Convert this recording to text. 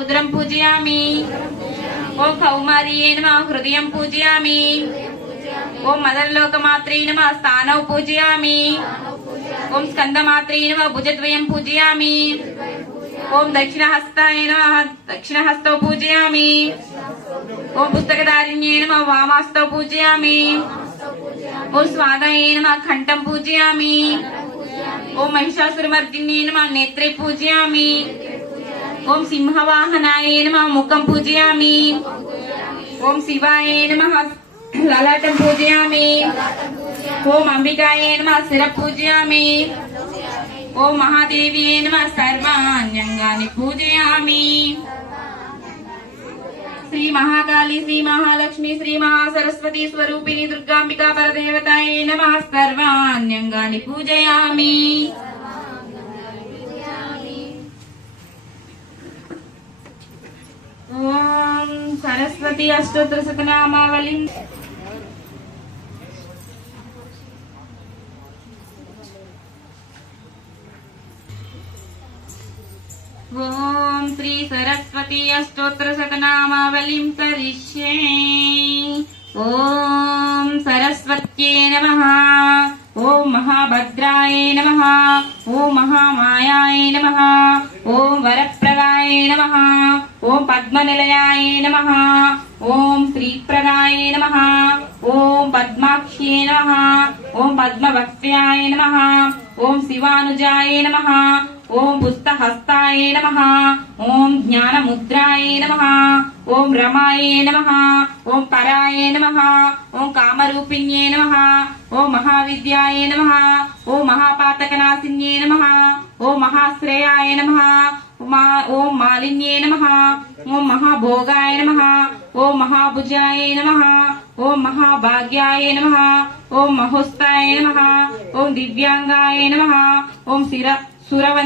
ఉదరం పూజయామి. ఓ కౌమారియే నమ హృదయం పూజయామి. ఓం మదనలోకమాత్రే నమ స్థానౌ పూజయామి. ఓం స్కందమాత్రే నమ భుజద్వయం పూజయామి. ఓం దక్షిణహస్తాయ నమ దక్షిణహస్తౌ పూజయామి. ఓం పుస్తకదారిణ్యే నమ వామాస్తౌ పూజయామి. ఓం స్వాదాయ నమ కంఠం పూజయామి. ఓం మహిషాసురమర్దిన్యే నమ నేత్రే పూజయామి. ఓం సింహవాహనాయ నమ ముఖం పూజయామి. ఓం శివాయ నమ లలాటం పూజయామి. ఓం అంబికాయ నమ శిర పూజయామి. ఓం మహాదేవి నమ సర్వాణ్యంగాని పూజయామి. శ్రీ మహాకాళి శ్రీ మహాలక్ష్మి శ్రీ మహాసరస్వతి స్వరూపిణి దుర్గాంబికా పరదేవతాయ నమ సర్వాణ్యంగాని పూజయామి. సరస్వతి అష్టోత్తర శతనామావళి. ఓం శ్రీ సరస్వతి అష్టోత్తర శతనామావళి కరిష్యే ఓం సరస్వత్యే నమ. ఓం మహాభద్రాయ నమ. ఓం మహామాయా నమ ఓం వరప్రదాయ నమ ఓం పద్మనిలయాయ నమ ఓం శ్రీప్రదాయ నమ ఓం పద్మాక్ష్యే నమ ఓం పద్మవక్త్యాయ నమ ఓం శివానుజాయ నమ ఓం పుస్తహస్తాయ నమ ఓం జ్ఞానముద్రాయ నమ ఓం రమాయ నమ ఓం పరాయ నమ ఓం కామరూపిణ్యే నమ ఓం మహావిద్యాయ నమ ఓం మహాపాతకనాశిన్యే నమ ఓం మహాశ్రేయాయ నమ ఓం మాలిన్యే నమ ఓం మహాభోగాయ నమ ఓం మహాభుజాయ నమ ఓం మహాభాగ్యాయ నమ ఓం మహోస్తాయ నమ ఓం దివ్యాంగాయ నమ ఓం శిర సురవన్